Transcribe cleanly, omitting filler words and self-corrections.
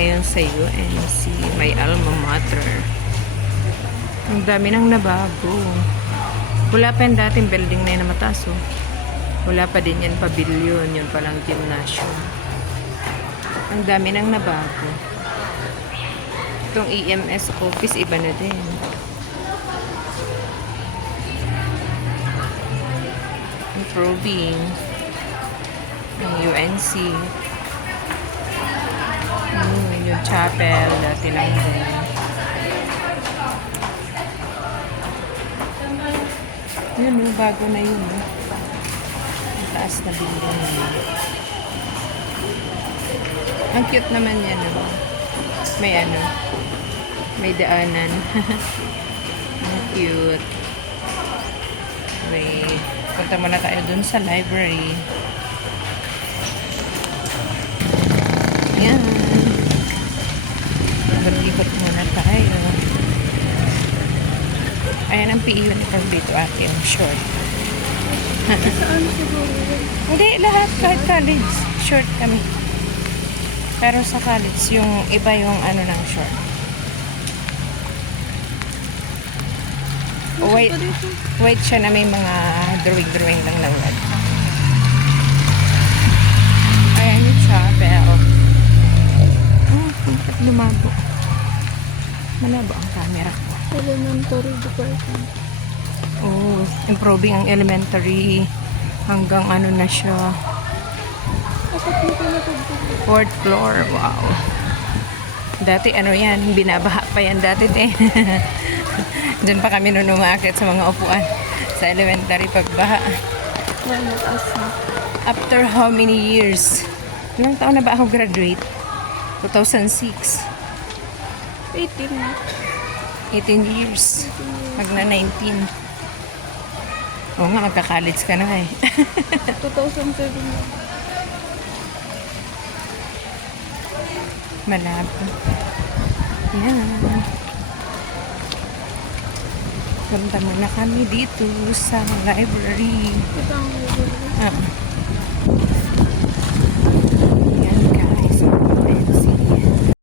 ngayon sa UNC, may alma mater. Ang dami nang nabago. Wala pa yung dating building na yun na mataas, oh. Wala pa din yan pavilion, yun palang gymnasium. Ang dami nang nabago. Itong EMS office, iba na din. Improving. Ang UNC. Yung chapel, dati lang din. Yun, bago na yun. Ang taas na building. Ang cute naman yan, no? May ano, may daanan. Ang cute. May, punta muna tayo dun sa library. Yan. Ikot muna tayo. Ayan ang PE uniform dito, ate, yung short. Saan siguro? Hindi, lahat, kahit college, short kami. Pero sa college, yung iba yung ano ng short. White siya na may mga drawing lang na word. Ayan yung chapel. Bakit lumago? Malabo ang camera ko. Elementary department. Oh, improving ang elementary. Hanggang ano na siya. Fourth floor. Wow. Dati ano yan, binabaha pa yan dati din. Diyan pa kami nung umaakit sa mga upuan. Sa elementary pagbaha. After how many years? Ilang taon na ba ako graduate? 2006. 18 na. 18 years. Magna 19. Oo nga, magka-college ka na eh. 2007 na. Malabo. Yan. Punta muna kami dito sa library. Ito ang library.